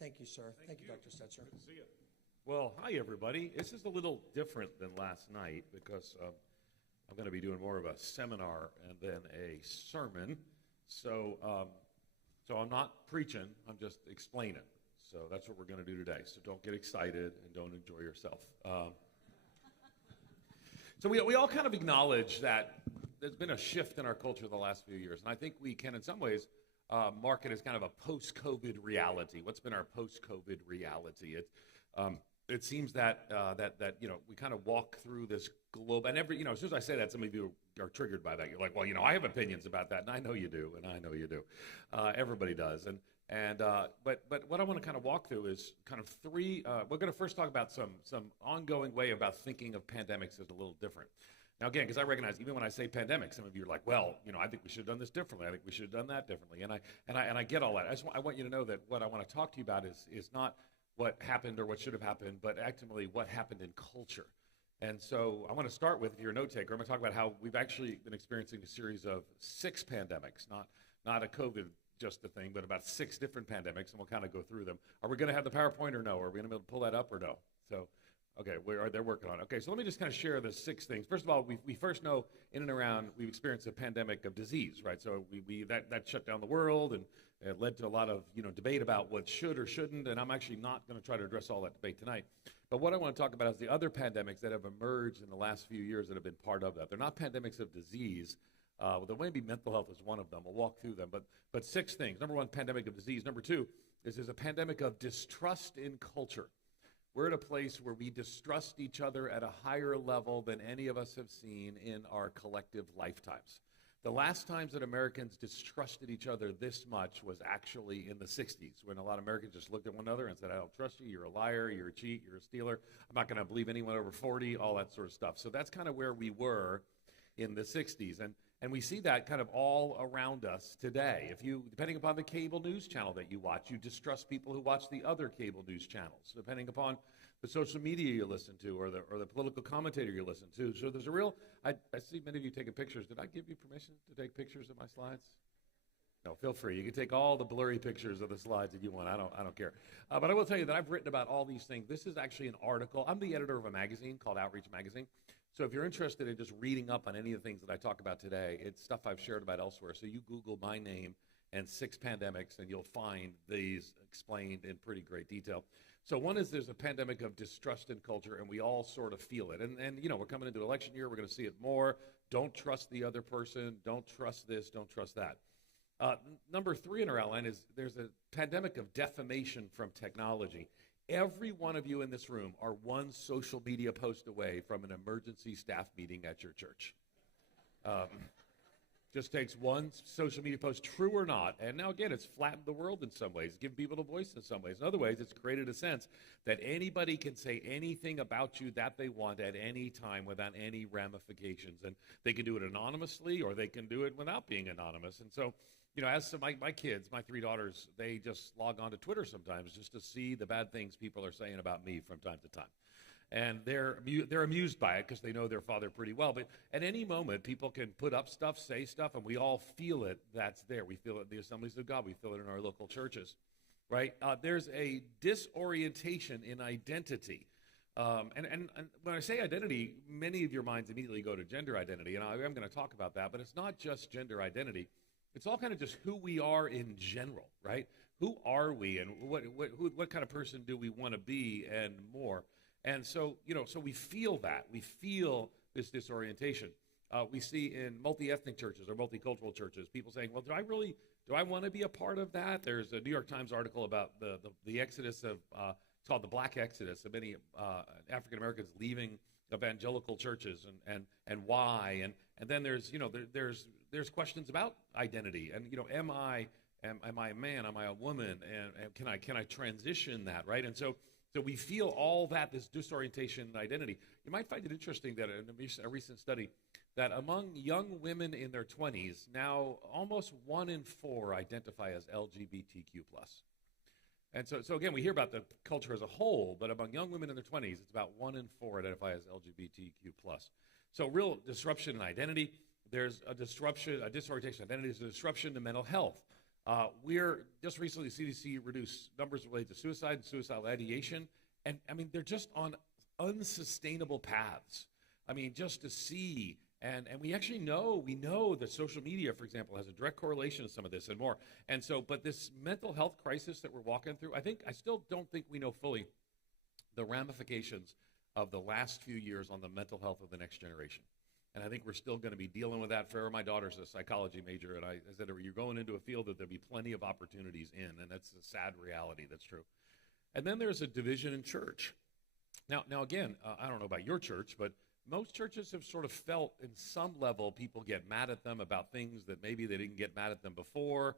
Thank you, sir. Thank you, Dr. Stetzer. Good to see you. Well, hi, everybody. This is a little different than last night because I'm going to be doing more of a seminar and then a sermon. So I'm not preaching. I'm just explaining. So that's what we're going to do today. So don't get excited and don't enjoy yourself. So we all kind of acknowledge that there's been a shift in our culture the last few years. And I think we can, in some ways, mark it as kind of a post-COVID reality. What's been our post-COVID reality? It seems that we kind of walk through this globe, and as soon as I say that, some of you are triggered by that. You're like, well, I have opinions about that, and I know you do, everybody does, but what I want to kind of walk through is kind of three. We're going to first talk about some ongoing way about thinking of pandemics as a little different. Now, again, because I recognize even when I say pandemic, some of you are like, well, I think we should have done this differently. I think we should have done that differently, and I get all that. I want you to know that what I want to talk to you about is not what happened or what should have happened, but actually what happened in culture. And so I want to start with, if you're a note taker, I'm going to talk about how we've actually been experiencing a series of 6 pandemics, not a COVID just a thing, but about 6 different pandemics, and we'll kind of go through them. Are we going to have the PowerPoint or no? Are we going to be able to pull that up or no? So, okay, they're working on it. Okay, so let me just kind of share the 6 things. First of all, we first know in and around we've experienced a pandemic of disease, right? So that shut down the world, and it led to a lot of debate about what should or shouldn't, and I'm actually not going to try to address all that debate tonight. But what I want to talk about is the other pandemics that have emerged in the last few years that have been part of that. They're not pandemics of disease. There may be mental health is one of them. We'll walk through them. But 6 things. Number 1, pandemic of disease. Number 2 is there's a pandemic of distrust in culture. We're at a place where we distrust each other at a higher level than any of us have seen in our collective lifetimes. The last times that Americans distrusted each other this much was actually in the 60s, when a lot of Americans just looked at one another and said, I don't trust you, you're a liar, you're a cheat, you're a stealer, I'm not going to believe anyone over 40, all that sort of stuff. So that's kind of where we were in the 60s. And we see that kind of all around us today. If you, depending upon the cable news channel that you watch, you distrust people who watch the other cable news channels, depending upon the social media you listen to or the political commentator you listen to. So there's a real, I see many of you taking pictures. Did I give you permission to take pictures of my slides? No, feel free. You can take all the blurry pictures of the slides if you want. I don't care. But I will tell you that I've written about all these things. This is actually an article. I'm the editor of a magazine called Outreach Magazine. So if you're interested in just reading up on any of the things that I talk about today, it's stuff I've shared about elsewhere. So you Google my name and 6 pandemics, and you'll find these explained in pretty great detail. So one is there's a pandemic of distrust in culture, and we all sort of feel it. And we're coming into election year. We're going to see it more. Don't trust the other person. Don't trust this. Don't trust that. Number 3 in our outline is there's a pandemic of defamation from technology. Every one of you in this room are one social media post away from an emergency staff meeting at your church. Just takes one social media post, true or not. And now, again, it's flattened the world in some ways, given people a voice in some ways. In other ways, it's created a sense that anybody can say anything about you that they want at any time without any ramifications. And they can do it anonymously, or they can do it without being anonymous. And so, as my kids, my 3 daughters, they just log on to Twitter sometimes just to see the bad things people are saying about me from time to time. And they're amused by it because they know their father pretty well. But at any moment, people can put up stuff, say stuff, and we all feel it. That's there. We feel it in the Assemblies of God. We feel it in our local churches, right? There's a disorientation in identity. And when I say identity, many of your minds immediately go to gender identity, and I'm going to talk about that. But it's not just gender identity. It's all kind of just who we are in general, right? Who are we, and what kind of person do we want to be, and more. And so, so we feel that. We feel this disorientation. We see in multi-ethnic churches or multicultural churches, people saying, well, do I want to be a part of that? There's a New York Times article about the exodus of, it's called the Black Exodus, of many African Americans leaving evangelical churches and why. And then there's questions about identity. And, am I a man? Am I a woman? And can I transition that, right? And so we feel all that, this disorientation in identity. You might find it interesting that in a recent study, that among young women in their 20s, now almost 1 in 4 identify as LGBTQ+. And so again, we hear about the culture as a whole, but among young women in their 20s, it's about 1 in 4 identify as LGBTQ+. So real disruption in identity. There's a disorientation in identity. There's a disruption to mental health. We're just recently, CDC reduced numbers related to suicide and suicidal ideation. And I mean, they're just on unsustainable paths. I mean, just to see, and we actually we know that social media, for example, has a direct correlation to some of this and more. And so, but this mental health crisis that we're walking through, I still don't think we know fully the ramifications of the last few years on the mental health of the next generation. And I think we're still going to be dealing with that forever. My daughter's a psychology major, and I said to her, you're going into a field that there'll be plenty of opportunities in, and that's a sad reality. That's true. And then there's a division in church. Now again, I don't know about your church, but most churches have sort of felt in some level people get mad at them about things that maybe they didn't get mad at them before.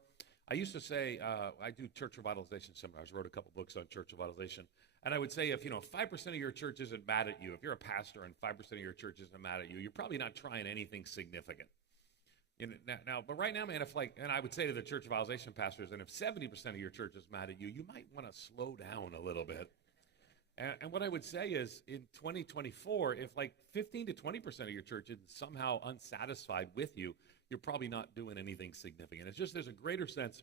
I used to say, I do church revitalization seminars, wrote a couple books on church revitalization, and I would say if 5% of your church isn't mad at you, if you're a pastor and 5% of your church isn't mad at you, you're probably not trying anything significant. But right now, man, and I would say to the church revitalization pastors, and if 70% of your church is mad at you, you might want to slow down a little bit. And what I would say is in 2024, if 15 to 20% of your church is somehow unsatisfied with you, you're probably not doing anything significant. It's just there's a greater sense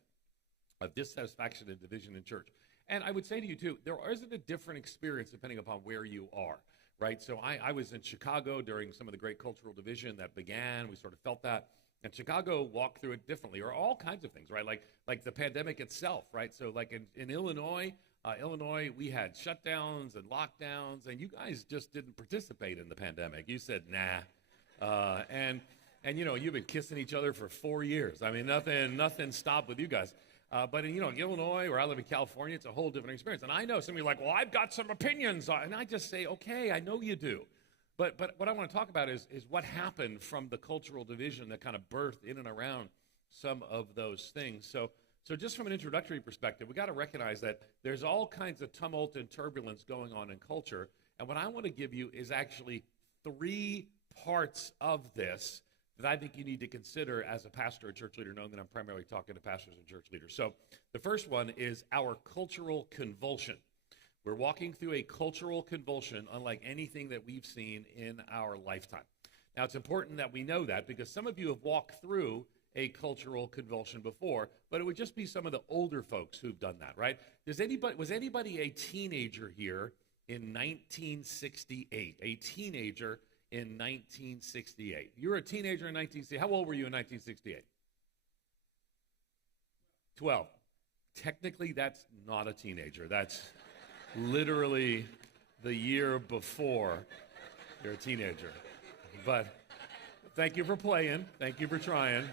of dissatisfaction and division in church. And I would say to you, too, there isn't a different experience depending upon where you are, right? So I was in Chicago during some of the great cultural division that began. We sort of felt that. And Chicago walked through it differently, or all kinds of things, right? Like the pandemic itself, right? So like in Illinois, we had shutdowns and lockdowns, and you guys just didn't participate in the pandemic. You said, nah. And you've been kissing each other for 4 years. I mean, nothing stopped with you guys. But in Illinois, where I live in California, it's a whole different experience. And I know some of you are like, well, I've got some opinions. And I just say, okay, I know you do. But what I want to talk about is what happened from the cultural division that kind of birthed in and around some of those things. So just from an introductory perspective, we got to recognize that there's all kinds of tumult and turbulence going on in culture. And what I want to give you is actually 3 parts of this that I think you need to consider as a pastor or church leader, knowing that I'm primarily talking to pastors and church leaders. So the first one is our cultural convulsion. We're walking through a cultural convulsion unlike anything that we've seen in our lifetime. Now, it's important that we know that because some of you have walked through a cultural convulsion before, but it would just be some of the older folks who've done that, right? Was anybody a teenager here in 1968? A teenager in 1968. You were a teenager in 1968. How old were you in 1968? 12. Technically, that's not a teenager. That's literally the year before you're a teenager. But thank you for playing. Thank you for trying.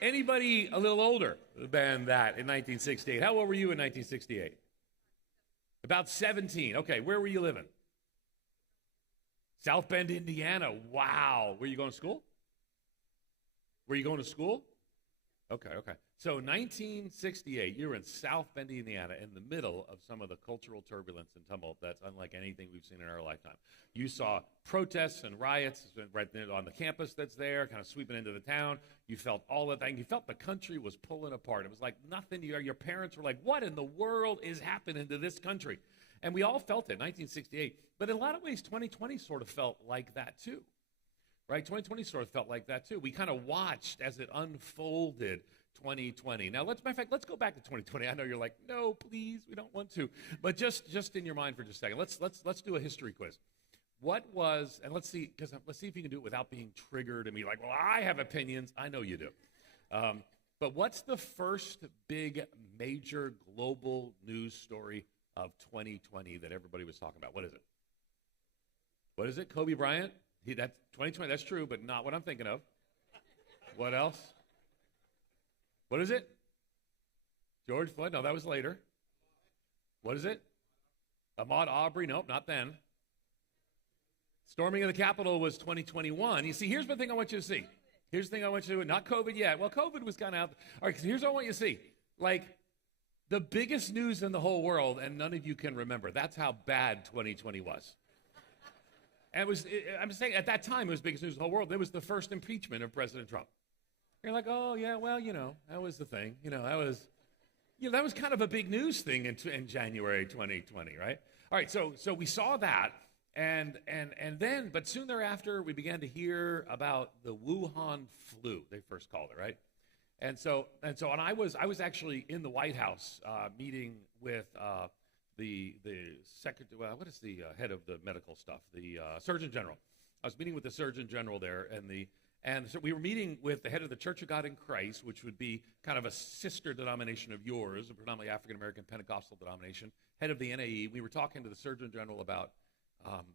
Anybody a little older than that in 1968? How old were you in 1968? About 17. Okay, where were you living? South Bend, Indiana. Wow. Were you going to school? Okay. So 1968, you were in South Bend, Indiana, in the middle of some of the cultural turbulence and tumult that's unlike anything we've seen in our lifetime. You saw protests and riots right there on the campus that's there, kind of sweeping into the town. You felt all of that. You felt the country was pulling apart. It was like nothing. Your parents were like, what in the world is happening to this country? And we all felt it, 1968. But in a lot of ways, 2020 sort of felt like that too, right? 2020 sort of felt like that too. We kind of watched as it unfolded 2020. Now, let's go back to 2020. I know you're like, no, please, we don't want to. But just in your mind for just a second, let's do a history quiz. What was, and let's see if you can do it without being triggered and be like, well, I have opinions. I know you do. But what's the first big major global news story of 2020 that everybody was talking about? What is it? Kobe Bryant? That's 2020. That's true, but not what I'm thinking of. What else? What is it? George Floyd? No, that was later. What is it? Ahmaud Arbery? Nope, not then. Storming of the Capitol was 2021. You see, here's the thing I want you to see. Here's the thing I want you to do. Not COVID yet. Well, COVID was kind of out. All right, here's what I want you to see. Like, the biggest news in the whole world, and none of you can remember. That's how bad 2020 was. And I'm saying at that time, it was the biggest news in the whole world. It was the first impeachment of President Trump. You're like, oh, yeah, well, that was the thing. That was kind of a big news thing in January 2020, right? All right, so we saw that, and then, but soon thereafter, we began to hear about the Wuhan flu, they first called it, right? And I was actually in the White House meeting with the secretary. Well, what is the head of the medical stuff? The Surgeon General. I was meeting with the Surgeon General there, and so we were meeting with the head of the Church of God in Christ, which would be kind of a sister denomination of yours, a predominantly African American Pentecostal denomination. Head of the NAE. We were talking to the Surgeon General about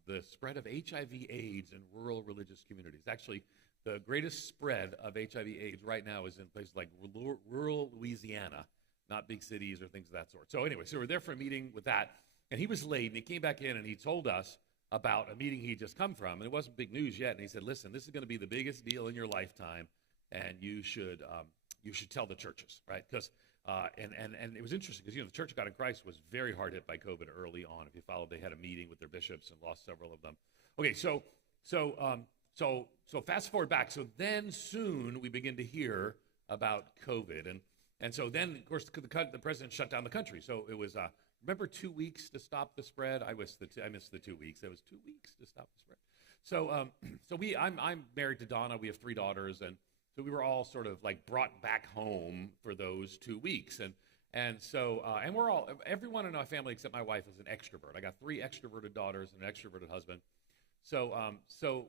the spread of HIV/AIDS in rural religious communities. Actually, the greatest spread of HIV/AIDS right now is in places like rural Louisiana, not big cities or things of that sort. So anyway, so we're there for a meeting with that, and he was late, and he came back in, and he told us about a meeting he'd just come from, and it wasn't big news yet, and he said, listen, this is going to be the biggest deal in your lifetime, and you should tell the churches, right? Because and it was interesting because the Church of God in Christ was very hard hit by COVID early on. If you followed, they had a meeting with their bishops and lost several of them. Okay, so fast forward back. So then soon we begin to hear about COVID, and so then of course the president shut down the country. So it was remember 2 weeks to stop the spread. I missed the 2 weeks. It was 2 weeks to stop the spread. So I'm married to Donna. We have 3 daughters, and so we were all sort of like brought back home for those 2 weeks, and we're all, everyone in our family except my wife is an extrovert. I got 3 extroverted daughters and an extroverted husband. So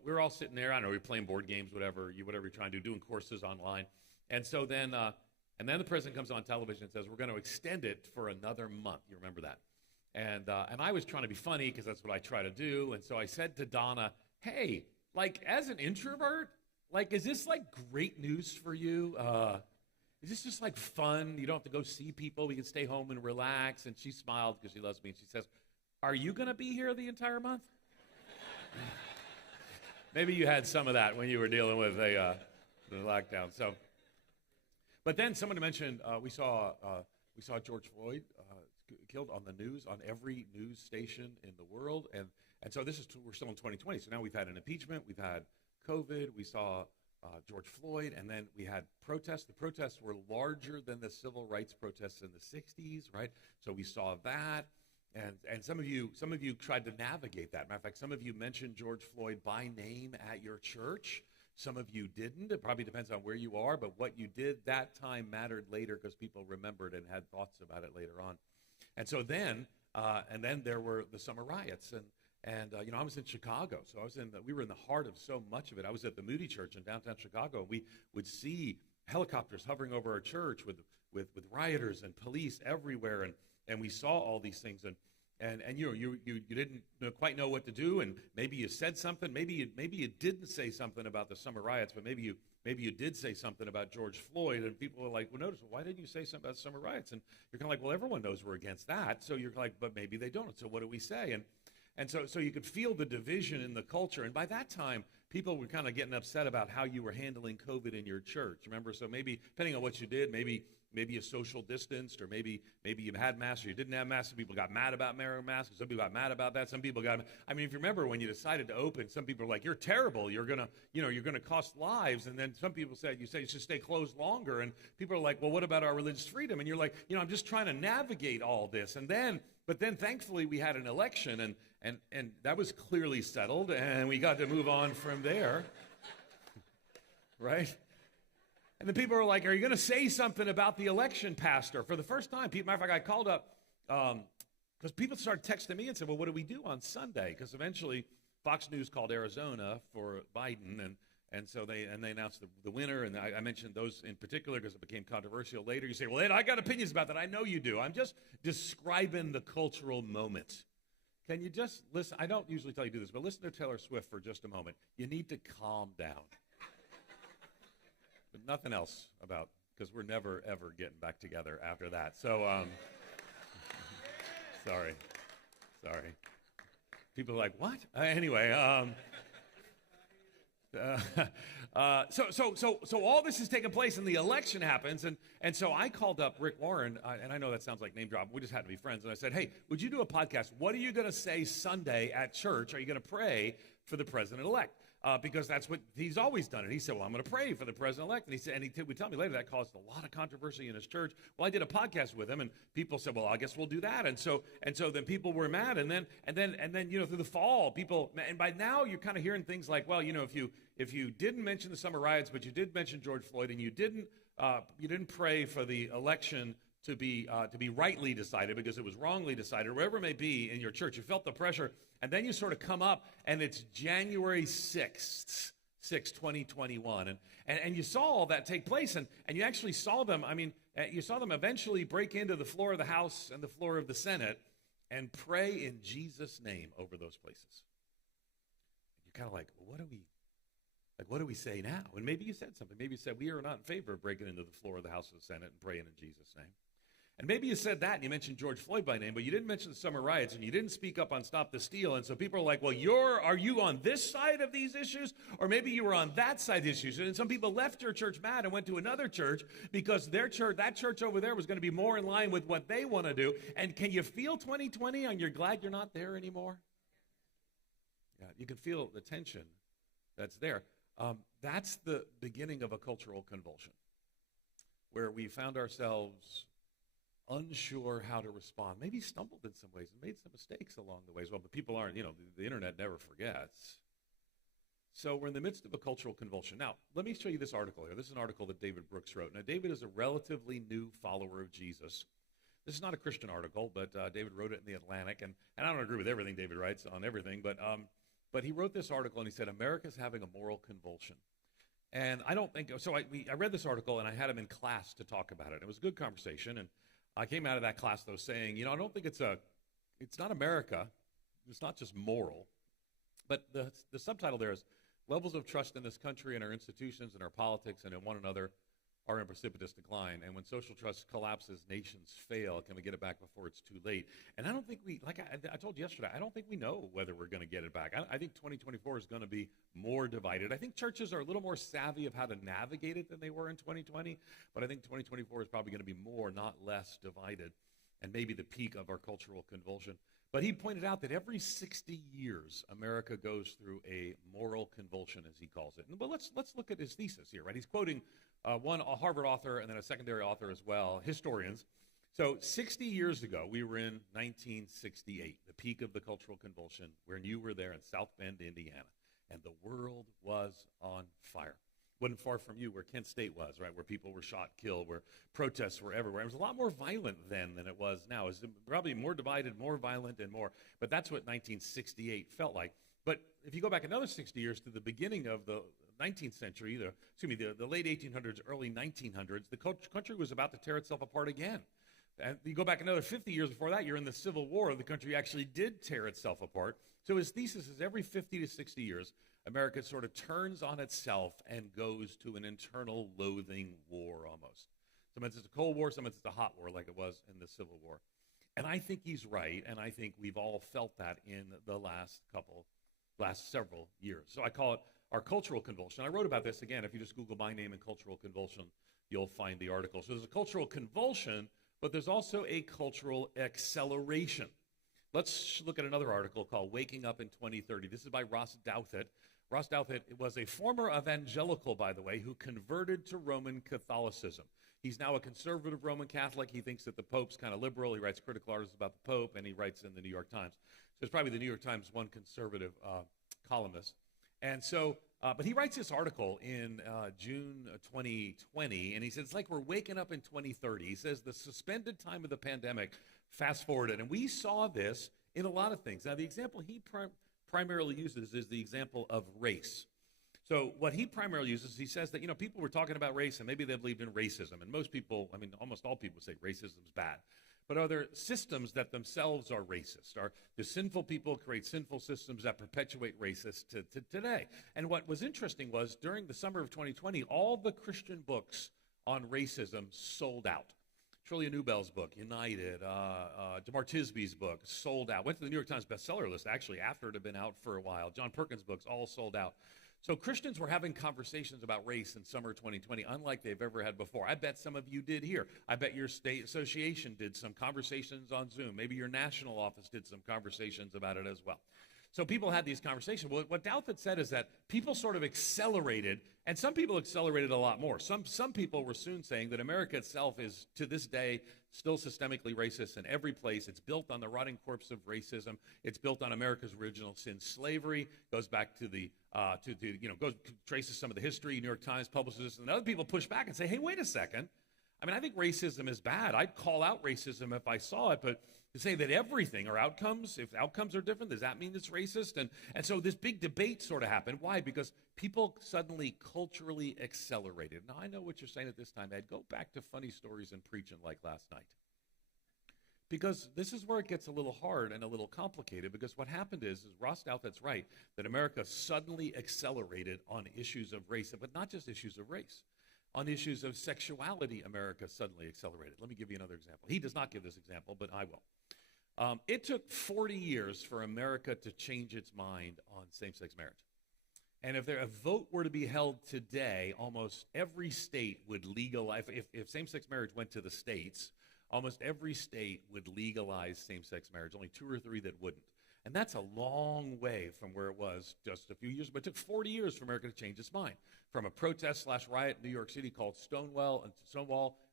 we were all sitting there. I don't know, we were playing board games, whatever you're trying to do, doing courses online, and so then the president comes on television and says we're going to extend it for another month. You remember that? And I was trying to be funny because that's what I try to do, and so I said to Donna, hey, like as an introvert. Like, is this like great news for you? Is this just like fun? You don't have to go see people. We can stay home and relax. And she smiled because she loves me. And she says, are you going to be here the entire month? Maybe you had some of that when you were dealing with the lockdown. But then someone mentioned we saw George Floyd killed on the news, on every news station in the world. And so we're still in 2020. So now we've had an impeachment. We've had COVID, we saw George Floyd, and then we had protests. The protests were larger than the civil rights protests in the 60s, right? So we saw that, and some of you tried to navigate that. Matter of fact, some of you mentioned George Floyd by name at your church. Some of you didn't. It probably depends on where you are, but what you did that time mattered later because people remembered and had thoughts about it later on. And so then there were the summer riots, and I was in Chicago, so we were in the heart of so much of it. I was at the Moody Church in downtown Chicago. We would see helicopters hovering over our church with rioters and police everywhere, and we saw all these things, and you didn't quite know what to do, and maybe you said something, maybe you didn't say something about the summer riots, but maybe you did say something about George Floyd, and people were like, well, why didn't you say something about summer riots? And you're kind of like, well, everyone knows we're against that, so you're like, but maybe they don't. So what do we say? And so you could feel the division in the culture. And by that time, people were kind of getting upset about how you were handling COVID in your church. Remember? So maybe, depending on what you did, maybe you social distanced, or maybe you had masks or you didn't have masks. Some people got mad about wearing masks. Some people got mad about that. Some people if you remember when you decided to open, some people were like, you're terrible. You're going to cost lives. And then some people said, you should stay closed longer. And people are like, well, what about our religious freedom? And you're like, I'm just trying to navigate all this. But then thankfully we had an election, and that was clearly settled, and we got to move on from there, right? And then people were like, are you going to say something about the election, Pastor? For the first time, matter of fact, I called up, because people started texting me and said, well, what do we do on Sunday? Because eventually Fox News called Arizona for Biden, and so they announced the winner, and I mentioned those in particular because it became controversial later. You say, well, Ed, I got opinions about that. I know you do. I'm just describing the cultural moment. Can you just listen? I don't usually tell you to do this, but listen to Taylor Swift for just a moment. You need to calm down. But nothing else because we're never, ever getting back together after that. So, sorry. People are like, what? Anyway, so all this is taking place, and the election happens, and so I called up Rick Warren, and I know that sounds like name drop. We just had to be friends, and I said, hey, would you do a podcast? What are you going to say Sunday at church? Are you going to pray for the president-elect? Because that's what he's always done. And he said, well, I'm going to pray for the president-elect. And he would tell me later that caused a lot of controversy in his church. Well, I did a podcast with him, and people said, well, I guess we'll do that. And so then people were mad. And then through the fall, people, and by now you're kind of hearing things like, well, if you didn't mention the summer riots, but you did mention George Floyd, and you didn't pray for the election to be rightly decided because it was wrongly decided, or whatever it may be in your church. You felt the pressure, and then you sort of come up, and it's January 6th, 2021, and you saw all that take place, and you actually saw them, you saw them eventually break into the floor of the House and the floor of the Senate and pray in Jesus' name over those places. You're kind of like, well, what do we say now? And maybe you said something. Maybe you said, we are not in favor of breaking into the floor of the House of the Senate and praying in Jesus' name. And maybe you said that, and you mentioned George Floyd by name, but you didn't mention the summer riots, and you didn't speak up on Stop the Steal. And so people are like, well, are you on this side of these issues? Or maybe you were on that side of the issues. And some people left your church mad and went to another church because their church, that church over there was going to be more in line with what they want to do. And can you feel 2020 and you're glad you're not there anymore? Yeah, you can feel the tension that's there. That's the beginning of a cultural convulsion where we found ourselves unsure how to respond, maybe stumbled in some ways and made some mistakes along the way as well, but people aren't, the internet never forgets. So we're in the midst of a cultural convulsion. Now, let me show you this article here. This is an article that David Brooks wrote. Now, David is a relatively new follower of Jesus. This is not a Christian article, but David wrote it in the Atlantic, and I don't agree with everything David writes on everything, but he wrote this article, and he said, America's having a moral convulsion. And I don't think, so I read this article, and I had him in class to talk about it. It was a good conversation, and I came out of that class, though, saying, I don't think it's not America. It's not just moral. But the subtitle there is, levels of trust in this country and our institutions and our politics and in one another are in precipitous decline. And when social trust collapses, nations fail. Can we get it back before it's too late? And I don't think like I told you yesterday, I don't think we know whether we're going to get it back. I think 2024 is going to be more divided. I think churches are a little more savvy of how to navigate it than they were in 2020. But I think 2024 is probably going to be more, not less, divided. And maybe the peak of our cultural convulsion. But he pointed out that every 60 years, America goes through a moral convulsion, as he calls it. But let's look at his thesis here, right? He's quoting a Harvard author and then a secondary author as well, historians. So 60 years ago, we were in 1968, the peak of the cultural convulsion, when you were there in South Bend, Indiana, and the world was on fire. Wasn't far from you where Kent State was, right, where people were shot, killed, where protests were everywhere. It was a lot more violent then than it was now. It was probably more divided, more violent, and more. But that's what 1968 felt like. But if you go back another 60 years to the beginning of the 19th century, the late 1800s, early 1900s, the country was about to tear itself apart again. And you go back another 50 years before that, you're in the Civil War. The country actually did tear itself apart. So his thesis is every 50 to 60 years, America sort of turns on itself and goes to an internal loathing war almost. Sometimes it's a Cold War, sometimes it's a hot war like it was in the Civil War. And I think he's right, and I think we've all felt that in the last several years. So I call it our cultural convulsion. I wrote about this, again, if you just Google my name and cultural convulsion, you'll find the article. So there's a cultural convulsion, but there's also a cultural acceleration. Let's look at another article called Waking Up in 2030. This is by Ross Douthat. Ross Douthat was a former evangelical, by the way, who converted to Roman Catholicism. He's now a conservative Roman Catholic. He thinks that the Pope's kind of liberal. He writes critical articles about the Pope, and he writes in the New York Times. So it's probably the New York Times' one conservative columnist. And so, but he writes this article in June 2020, and he says, it's like we're waking up in 2030. He says the suspended time of the pandemic, fast forwarded, and we saw this in a lot of things. Now, the example he primarily uses is the example of race. So what he primarily uses, he says that, people were talking about race, and maybe they believed in racism. And most people, almost all people say racism's bad. But are there systems that themselves are racist? Do sinful people create sinful systems that perpetuate racist to today? And what was interesting was during the summer of 2020, all the Christian books on racism sold out. Trillia Newbell's book, United, DeMar Tisby's book, sold out. Went to the New York Times bestseller list, actually, after it had been out for a while. John Perkins' books, all sold out. So Christians were having conversations about race in summer 2020, unlike they've ever had before. I bet some of you did here. I bet your state association did some conversations on Zoom. Maybe your national office did some conversations about it as well. So people had these conversations. Well, what Douthat said is that people sort of accelerated, and some people accelerated a lot more. Some people were soon saying that America itself is, to this day, still systemically racist in every place. It's built on the rotting corpse of racism. It's built on America's original sin, slavery. Goes back to traces some of the history. New York Times publishes this, and other people push back and say, hey, wait a second. I mean, I think racism is bad. I'd call out racism if I saw it, but to say that everything are outcomes, if outcomes are different, does that mean it's racist? And so this big debate sort of happened. Why? Because people suddenly culturally accelerated. Now, I know what you're saying at this time, Ed. Go back to funny stories and preaching like last night. Because this is where it gets a little hard and a little complicated, because what happened is Ross Douthat's right, that America suddenly accelerated on issues of race, but not just issues of race. On issues of sexuality, America suddenly accelerated. Let me give you another example. He does not give this example, but I will. It took 40 years for America to change its mind on same-sex marriage. And if a vote were to be held today, almost every state would legalize, if same-sex marriage went to the states, almost every state would legalize same-sex marriage, only 2 or 3 that wouldn't. And that's a long way from where it was just a few years ago. It took 40 years for America to change its mind. From a protest/riot in New York City called Stonewall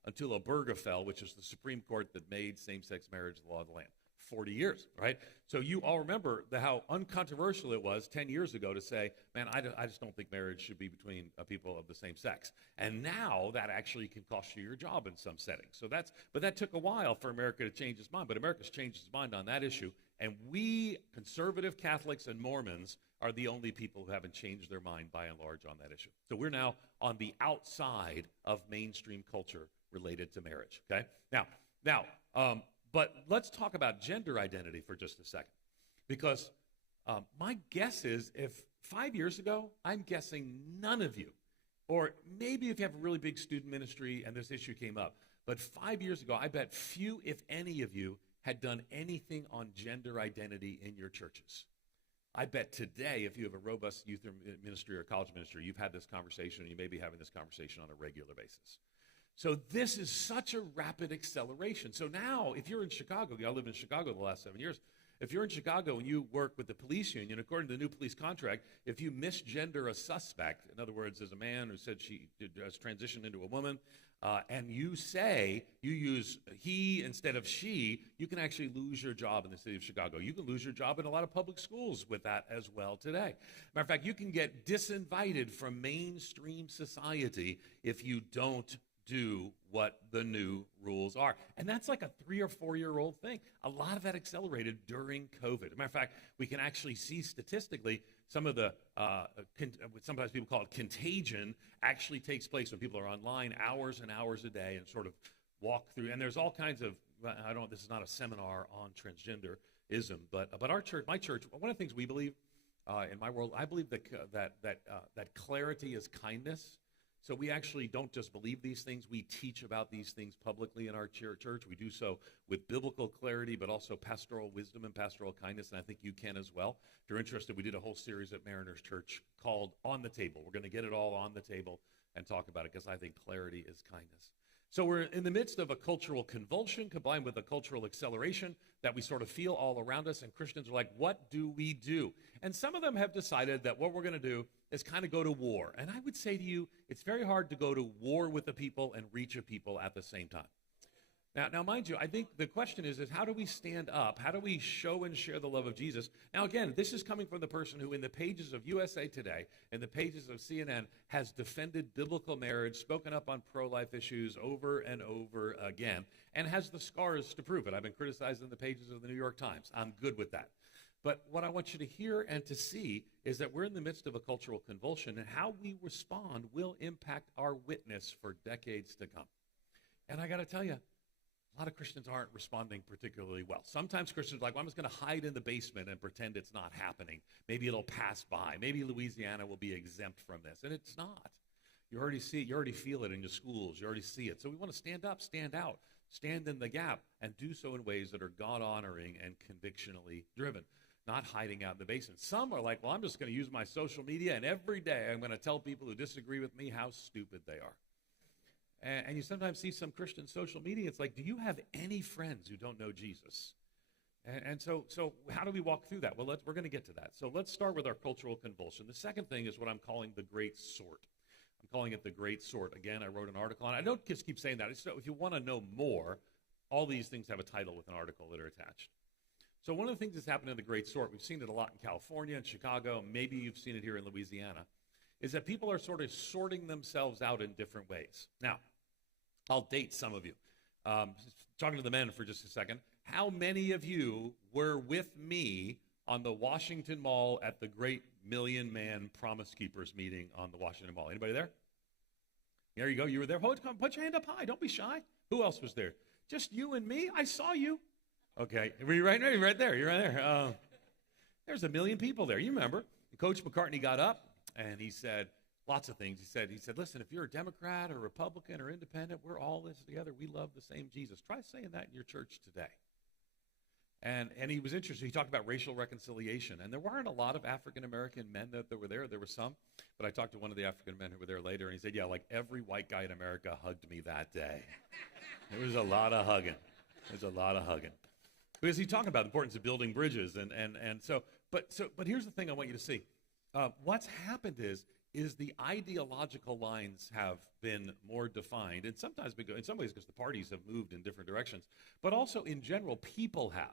until Obergefell, which is the Supreme Court that made same-sex marriage the law of the land. 40 years, right? So you all remember how uncontroversial it was 10 years ago to say, man, I just don't think marriage should be between people of the same sex. And now that actually can cost you your job in some settings. But that took a while for America to change its mind. But America's changed its mind on that issue. And we, conservative Catholics and Mormons, are the only people who haven't changed their mind by and large on that issue. So we're now on the outside of mainstream culture related to marriage, okay? Now, but let's talk about gender identity for just a second. Because my guess is if 5 years ago, I'm guessing none of you, or maybe if you have a really big student ministry and this issue came up, but 5 years ago, I bet few, if any of you, had done anything on gender identity in your churches. I bet today, if you have a robust youth ministry or college ministry, you've had this conversation, and you may be having this conversation on a regular basis. So this is such a rapid acceleration. So now, if you're in Chicago, I lived in Chicago the last 7 years, if you're in Chicago and you work with the police union, according to the new police contract, if you misgender a suspect, in other words, as a man who said she has transitioned into a woman, and you say you use he instead of she, you can actually lose your job in the city of Chicago. You can lose your job in a lot of public schools with that as well today. Matter of fact, you can get disinvited from mainstream society if you don't do what the new rules are. And that's like a 3 or 4 year old thing. A lot of that accelerated during COVID. As a matter of fact, we can actually see statistically some of the, sometimes people call it contagion, actually takes place when people are online hours and hours a day and sort of walk through. And there's all kinds of, this is not a seminar on transgenderism, but our church, my church, one of the things we believe in my world, I believe that clarity is kindness. So we actually don't just believe these things, we teach about these things publicly in our church. We do so with biblical clarity, but also pastoral wisdom and pastoral kindness, and I think you can as well. If you're interested, we did a whole series at Mariners Church called On the Table. We're going to get it all on the table and talk about it, because I think clarity is kindness. So we're in the midst of a cultural convulsion combined with a cultural acceleration that we sort of feel all around us, and Christians are like, what do we do? And some of them have decided that what we're going to do is kind of go to war. And I would say to you, it's very hard to go to war with the people and reach a people at the same time. Now, mind you, I think the question is how do we stand up? How do we show and share the love of Jesus? Now, again, this is coming from the person who in the pages of USA Today, in the pages of CNN, has defended biblical marriage, spoken up on pro-life issues over and over again, and has the scars to prove it. I've been criticized in the pages of the New York Times. I'm good with that. But what I want you to hear and to see is that we're in the midst of a cultural convulsion, and how we respond will impact our witness for decades to come. And I got to tell you, a lot of Christians aren't responding particularly well. Sometimes Christians are like, well, I'm just going to hide in the basement and pretend it's not happening. Maybe it'll pass by. Maybe Louisiana will be exempt from this. And it's not. You already see it. You already feel it in your schools. You already see it. So we want to stand up, stand out, stand in the gap, and do so in ways that are God-honoring and convictionally driven, not hiding out in the basement. Some are like, well, I'm just going to use my social media, and every day I'm going to tell people who disagree with me how stupid they are. And you sometimes see some Christian social media. It's like, do you have any friends who don't know Jesus? And so how do we walk through that? Well, we're going to get to that. So let's start with our cultural convulsion. The second thing is what I'm calling the great sort. I'm calling it the great sort. Again, I wrote an article on it. I don't just keep saying that. So if you want to know more, All these things have a title with an article that are attached. So one of the things that's happened in the Great Sort, we've seen it a lot in California and Chicago, maybe you've seen it here in Louisiana, is that people are sort of sorting themselves out in different ways. Now, I'll date some of you. Talking to the men for just a second, how many of you were with me on the Washington Mall at the Great Million Man Promise Keepers meeting on the Washington Mall? Anybody there? There you go. You were there. Put your hand up high. Don't be shy. Who else was there? Just you and me? I saw you. Okay. Were you right there? You're right there. You're right there. There's a million people there. You remember. Coach McCartney got up, and he said lots of things. He said, listen, if you're a Democrat or Republican or independent, we're all this together. We love the same Jesus. Try saying that in your church today. And he was interested. He talked about racial reconciliation. And there weren't a lot of African-American men that were there. There were some. But I talked to one of the African men who were there later, and he said, yeah, like every white guy in America hugged me that day. There was a lot of hugging. There's a lot of hugging. Because he talked about the importance of building bridges. But here's the thing I want you to see. What's happened is the ideological lines have been more defined, and sometimes in some ways because the parties have moved in different directions, but also in general, people have.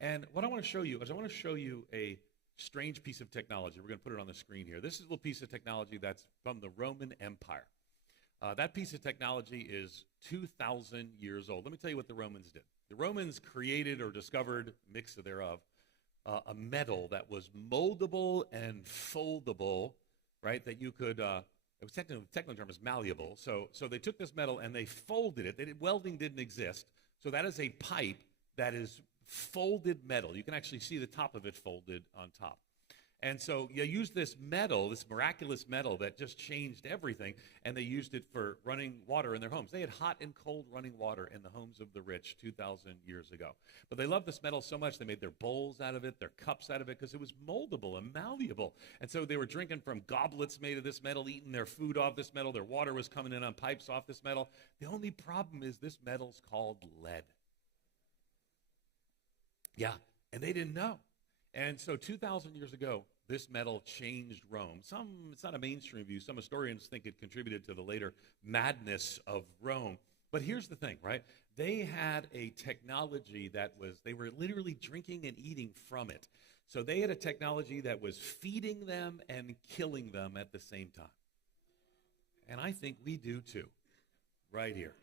And what I want to show you is I want to show you a strange piece of technology. We're going to put it on the screen here. This is a little piece of technology that's from the Roman Empire. That piece of technology is 2,000 years old. Let me tell you what the Romans did. The Romans created or discovered, mix thereof, a metal that was moldable and foldable, right, that you could, it was technical term is malleable. So they took this metal and they folded it. Welding didn't exist. So that is a pipe that is folded metal. You can actually see the top of it folded on top. And so you use this metal, this miraculous metal that just changed everything, and they used it for running water in their homes. They had hot and cold running water in the homes of the rich 2,000 years ago. But they loved this metal so much they made their bowls out of it, their cups out of it, because it was moldable and malleable. And so they were drinking from goblets made of this metal, eating their food off this metal. Their water was coming in on pipes off this metal. The only problem is this metal's called lead. Yeah, and they didn't know. And so 2,000 years ago, this metal changed Rome. It's not a mainstream view. Some historians think it contributed to the later madness of Rome. But here's the thing, right? They had a technology they were literally drinking and eating from it. So they had a technology that was feeding them and killing them at the same time. And I think we do too, right here.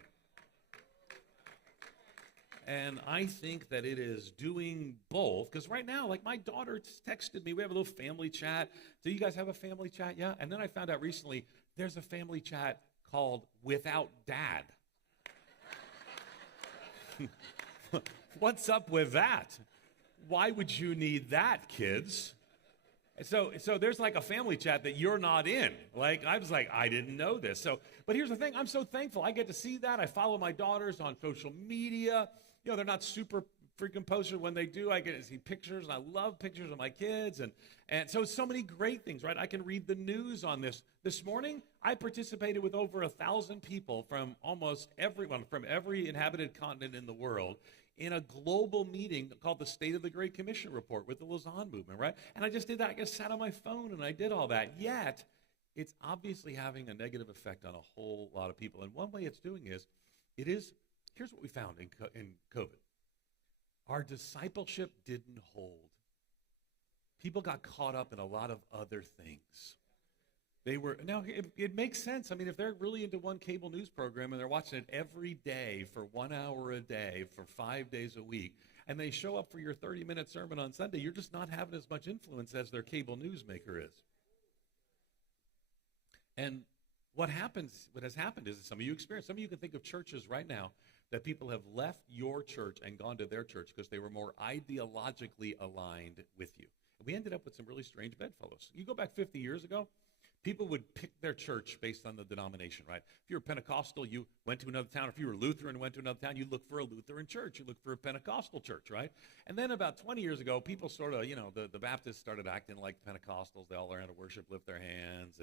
And I think that it is doing both, because right now, like my daughter texted me, we have a little family chat. Do you guys have a family chat? Yeah. And then I found out recently there's a family chat called Without Dad. What's up with that? Why would you need that, kids? So there's like a family chat that you're not in. Like, I was like, I didn't know this. But here's the thing. I'm so thankful. I get to see that. I follow my daughters on social media. You know, they're not super freaking posted. When they do, I get to see pictures, and I love pictures of my kids. And so many great things, right? I can read the news on this. This morning, I participated with over 1,000 people from almost everyone, from every inhabited continent in the world, in a global meeting called the State of the Great Commission Report with the Lausanne movement, right? And I just did that. I just sat on my phone, and I did all that. Yet, it's obviously having a negative effect on a whole lot of people. And one way it's doing is, here's what we found in COVID. Our discipleship didn't hold. People got caught up in a lot of other things. It makes sense. I mean, if they're really into one cable news program and they're watching it every day for 1 hour a day for 5 days a week, and they show up for your 30-minute sermon on Sunday, you're just not having as much influence as their cable news maker is. And what has happened is some of you can think of churches right now that people have left your church and gone to their church because they were more ideologically aligned with you. And we ended up with some really strange bedfellows. You go back 50 years ago, people would pick their church based on the denomination, right? If you were Pentecostal, you went to another town. If you were Lutheran and went to another town, you looked for a Lutheran church. You looked for a Pentecostal church, right? And then about 20 years ago, people sort of, the Baptists started acting like Pentecostals. They all learned how to worship, lift their hands,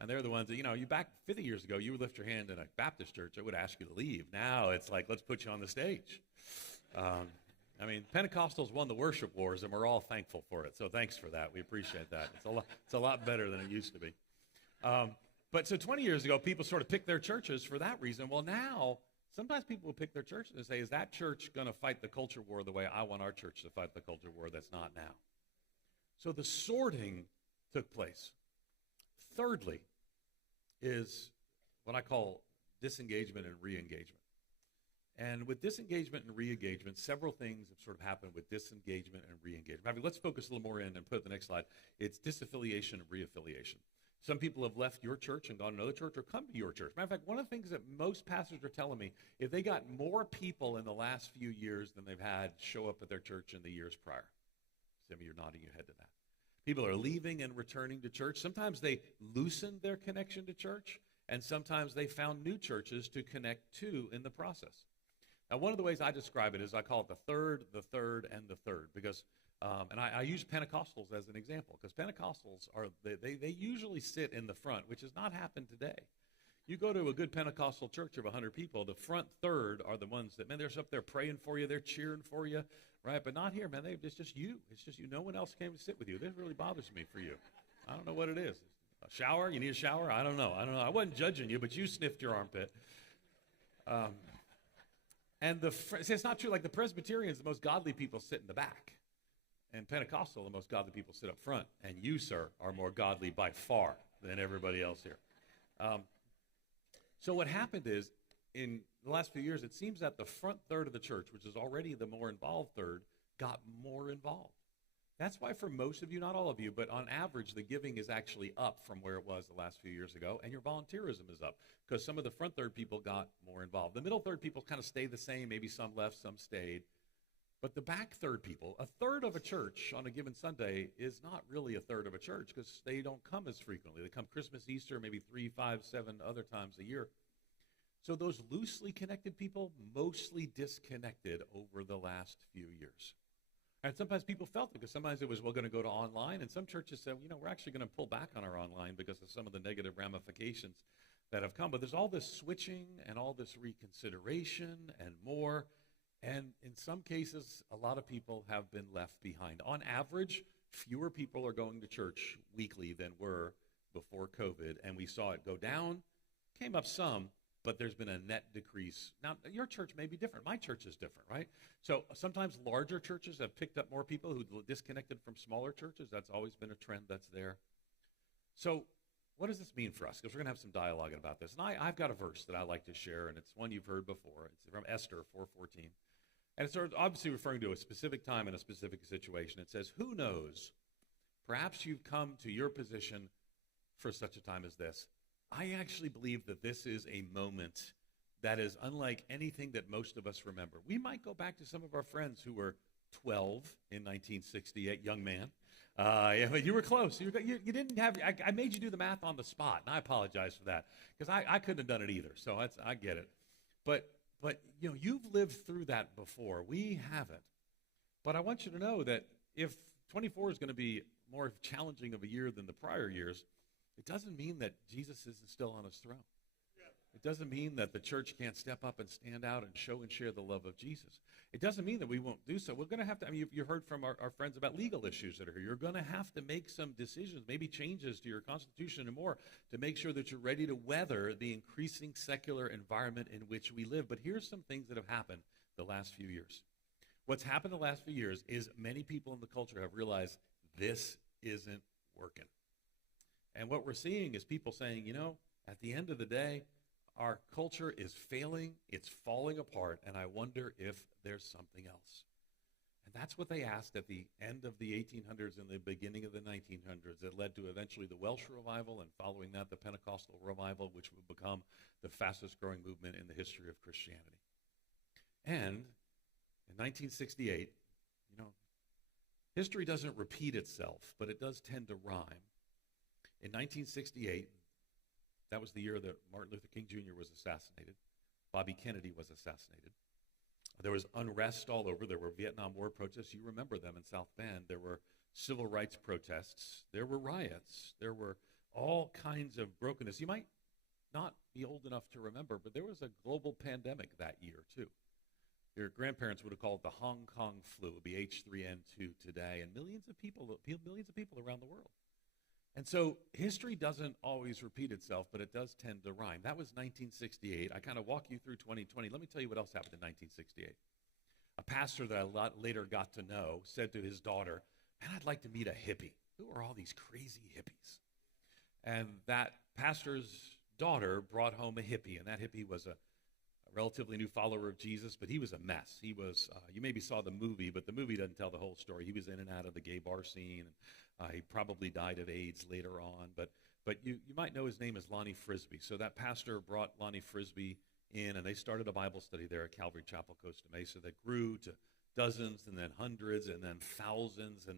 and they're the ones that, you back 50 years ago, you would lift your hand in a Baptist church, I would ask you to leave. Now it's like, let's put you on the stage. Pentecostals won the worship wars, and we're all thankful for it. So thanks for that. We appreciate that. It's a lot better than it used to be. But so 20 years ago, people sort of picked their churches for that reason. Well, now sometimes people will pick their church and say, is that church going to fight the culture war the way I want our church to fight the culture war that's not now? So the sorting took place. Thirdly is what I call disengagement and re-engagement. And with disengagement and re-engagement, several things have sort of happened with disengagement and re-engagement. I mean, let's focus a little more in and put it the next slide. It's disaffiliation and re-affiliation. Some people have left your church and gone to another church or come to your church. Matter of fact, one of the things that most pastors are telling me, if they got more people in the last few years than they've had show up at their church in the years prior. Some of you are nodding your head to that. People are leaving and returning to church. Sometimes they loosened their connection to church, and sometimes they found new churches to connect to in the process. Now, one of the ways I describe it is I call it the third, and the third, because, and I use Pentecostals as an example, because Pentecostals they usually sit in the front, which has not happened today. You go to a good Pentecostal church of 100 people, the front third are the ones that, man, they're up there praying for you, they're cheering for you, right? But not here, man. It's just you. It's just you. No one else came to sit with you. This really bothers me for you. I don't know what it is. A shower? You need a shower? I don't know. I wasn't judging you, but you sniffed your armpit. And see, it's not true. Like the Presbyterians, the most godly people sit in the back. And Pentecostal, the most godly people sit up front. And you, sir, are more godly by far than everybody else here. So what happened is, in the last few years, it seems that the front third of the church, which is already the more involved third, got more involved. That's why for most of you, not all of you, but on average, the giving is actually up from where it was the last few years ago, and your volunteerism is up because some of the front third people got more involved. The middle third people kind of stayed the same. Maybe some left, some stayed. But the back third people, a third of a church on a given Sunday is not really a third of a church because they don't come as frequently. They come Christmas, Easter, maybe 3, 5, 7 other times a year. So those loosely connected people mostly disconnected over the last few years. And sometimes people felt it because sometimes it was, we're going to go to online. And some churches said, we're actually going to pull back on our online because of some of the negative ramifications that have come. But there's all this switching and all this reconsideration and more. And in some cases, a lot of people have been left behind. On average, fewer people are going to church weekly than were before COVID. And we saw it go down, came up some, but there's been a net decrease. Now, your church may be different. My church is different, right? So sometimes larger churches have picked up more people who disconnected from smaller churches. That's always been a trend that's there. So what does this mean for us? Because we're going to have some dialogue about this. And I've got a verse that I like to share, and it's one you've heard before. It's from Esther 4:14. And it's obviously referring to a specific time and a specific situation. It says, who knows, perhaps you've come to your position for such a time as this. I actually believe that this is a moment that is unlike anything that most of us remember. We might go back to some of our friends who were 12 in 1968, young man. Yeah, but you were close. You didn't have, I made you do the math on the spot, and I apologize for that, because I couldn't have done it either, so I get it. But you've lived through that before. We haven't. But I want you to know that if 24 is going to be more challenging of a year than the prior years, it doesn't mean that Jesus isn't still on his throne. It doesn't mean that the church can't step up and stand out and show and share the love of Jesus. It doesn't mean that we won't do so. We're going to have to, you heard from our friends about legal issues that are here. You're going to have to make some decisions, maybe changes to your constitution and more, to make sure that you're ready to weather the increasing secular environment in which we live. But here's some things that have happened the last few years. What's happened the last few years is many people in the culture have realized this isn't working. And what we're seeing is people saying, at the end of the day, our culture is failing, it's falling apart, and I wonder if there's something else. And that's what they asked at the end of the 1800s and the beginning of the 1900s. It led to eventually the Welsh revival, and following that, the Pentecostal revival, which would become the fastest growing movement in the history of Christianity. And in 1968, history doesn't repeat itself, but it does tend to rhyme. In 1968, that was the year that Martin Luther King Jr. was assassinated. Bobby Kennedy was assassinated. There was unrest all over. There were Vietnam War protests. You remember them in South Bend. There were civil rights protests. There were riots. There were all kinds of brokenness. You might not be old enough to remember, but there was a global pandemic that year, too. Your grandparents would have called it the Hong Kong flu. It would be H3N2 today. And millions of people around the world And so history doesn't always repeat itself, but it does tend to rhyme. That was 1968. I kind of walk you through 2020. Let me tell you what else happened in 1968. A pastor that I later got to know said to his daughter, "Man, I'd like to meet a hippie. Who are all these crazy hippies?" And that pastor's daughter brought home a hippie, and that hippie was a relatively new follower of Jesus, but he was a mess. He was, you maybe saw the movie, but the movie doesn't tell the whole story. He was in and out of the gay bar scene. He probably died of AIDS later on, but you might know his name is Lonnie Frisbee. So that pastor brought Lonnie Frisbee in, and they started a Bible study there at Calvary Chapel, Costa Mesa, that grew to dozens and then hundreds and then thousands,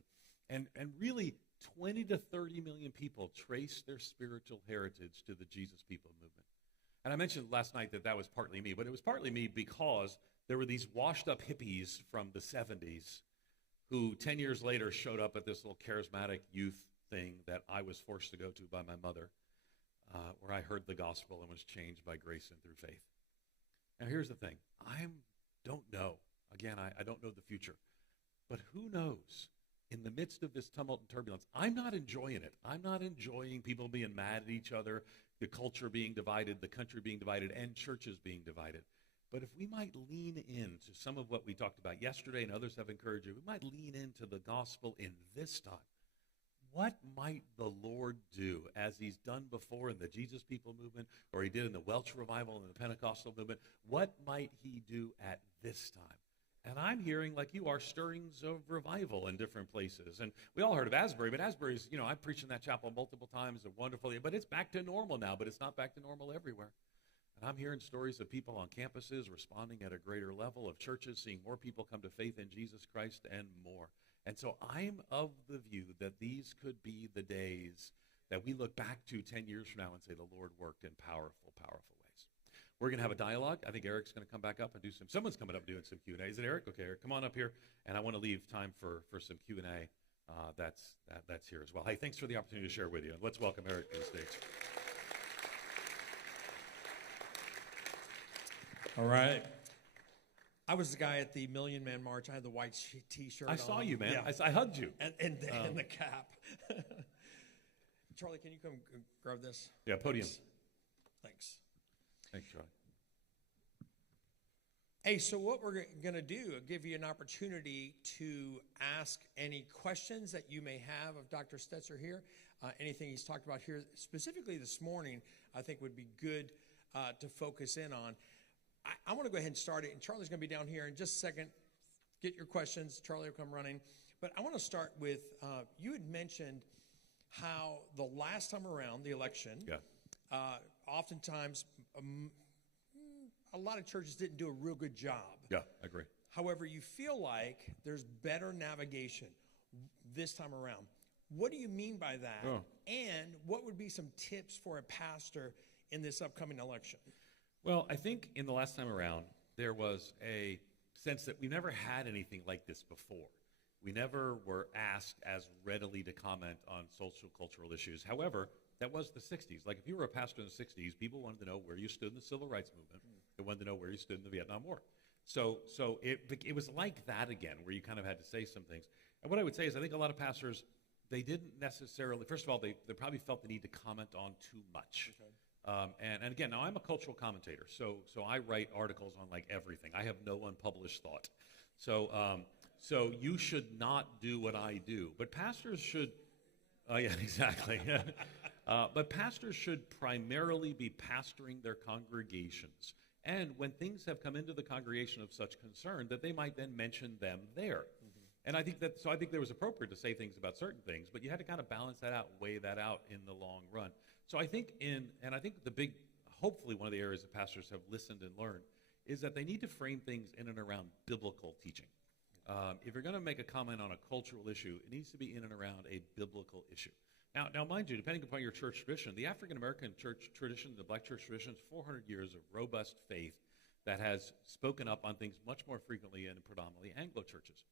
and really 20 to 30 million people trace their spiritual heritage to the Jesus People movement. And I mentioned last night that was partly me, but it was partly me because there were these washed-up hippies from the 70s who 10 years later showed up at this little charismatic youth thing that I was forced to go to by my mother, where I heard the gospel and was changed by grace and through faith. Now, here's the thing. I don't know. Again, I don't know the future. But who knows? In the midst of this tumult and turbulence, I'm not enjoying it. I'm not enjoying people being mad at each other, the culture being divided, the country being divided, and churches being divided. But if we might lean into some of what we talked about yesterday and others have encouraged you, we might lean into the gospel in this time. What might the Lord do, as he's done before in the Jesus People movement, or he did in the Welsh revival and the Pentecostal movement? What might he do at this time? And I'm hearing, like you are, stirrings of revival in different places. And we all heard of Asbury, but Asbury's, I've preached in that chapel multiple times, and wonderful, but it's back to normal now, but it's not back to normal everywhere. And I'm hearing stories of people on campuses responding at a greater level, of churches seeing more people come to faith in Jesus Christ and more. And so I'm of the view that these could be the days that we look back to 10 years from now and say the Lord worked in powerful, powerful ways. We're going to have a dialogue. I think Eric's going to come back up and someone's coming up doing some Q&A. Is it Eric? Okay, Eric, come on up here. And I want to leave time for some Q&A that's here as well. Hey, thanks for the opportunity to share with you. Let's welcome Eric to the stage. All right. I was the guy at the Million Man March. I had the white T-shirt on. I saw you, man. Yeah. I hugged you. And the cap. Charlie, can you come grab this? Yeah, podium. Thanks. Thanks, Charlie. Hey, so what we're going to do, give you an opportunity to ask any questions that you may have of Dr. Stetzer here. Anything he's talked about here, specifically this morning, I think would be good to focus in on. I want to go ahead and start it, and Charlie's going to be down here in just a second. Get your questions. Charlie will come running. But I want to start with, you had mentioned how the last time around, the election, oftentimes a lot of churches didn't do a real good job. Yeah, I agree. However, you feel like there's better navigation this time around. What do you mean by that? Oh. And what would be some tips for a pastor in this upcoming election? Well, I think in the last time around, there was a sense that we never had anything like this before. We never were asked as readily to comment on social, cultural issues. However, that was the 60s. Like, if you were a pastor in the 60s, people wanted to know where you stood in the civil rights movement. They wanted to know where you stood in the Vietnam War. So it was like that again, where you kind of had to say some things. And what I would say is I think a lot of pastors, they didn't necessarily, first of all, they probably felt the need to comment on too much. Okay. And again, now I'm a cultural commentator, so I write articles on like everything. I have no unpublished thought. So you should not do what I do. But pastors should, yeah, exactly. But pastors should primarily be pastoring their congregations. And when things have come into the congregation of such concern, that they might then mention them there. Mm-hmm. And I think that was appropriate to say things about certain things, but you had to kind of balance that out, weigh that out in the long run. So I think hopefully one of the areas that pastors have listened and learned is that they need to frame things in and around biblical teaching. If you're going to make a comment on a cultural issue, it needs to be in and around a biblical issue. Now, mind you, depending upon your church tradition, the African-American church tradition, the black church tradition, is 400 years of robust faith that has spoken up on things much more frequently in predominantly Anglo churches.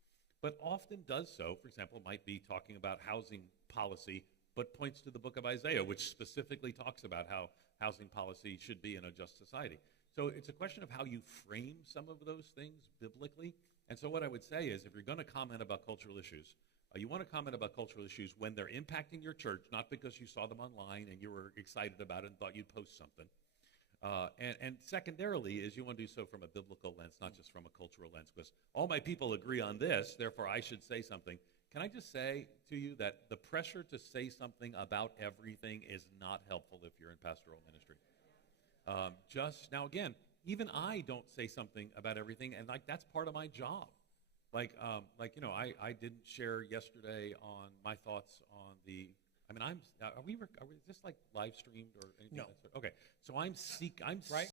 But often does so, for example, might be talking about housing policy, but points to the book of Isaiah, which specifically talks about how housing policy should be in a just society. So it's a question of how you frame some of those things biblically. And so what I would say is, if you're going to comment about cultural issues, you want to comment about cultural issues when they're impacting your church, not because you saw them online and you were excited about it and thought you'd post something. And secondarily is you want to do so from a biblical lens, not just from a cultural lens, because all my people agree on this, therefore I should say something. Can I just say to you that the pressure to say something about everything is not helpful if you're in pastoral ministry. Just now, again, even I don't say something about everything, and like that's part of my job. I didn't share yesterday on my thoughts on the. I mean, is this like live streamed or anything? No. Okay, so I'm Right?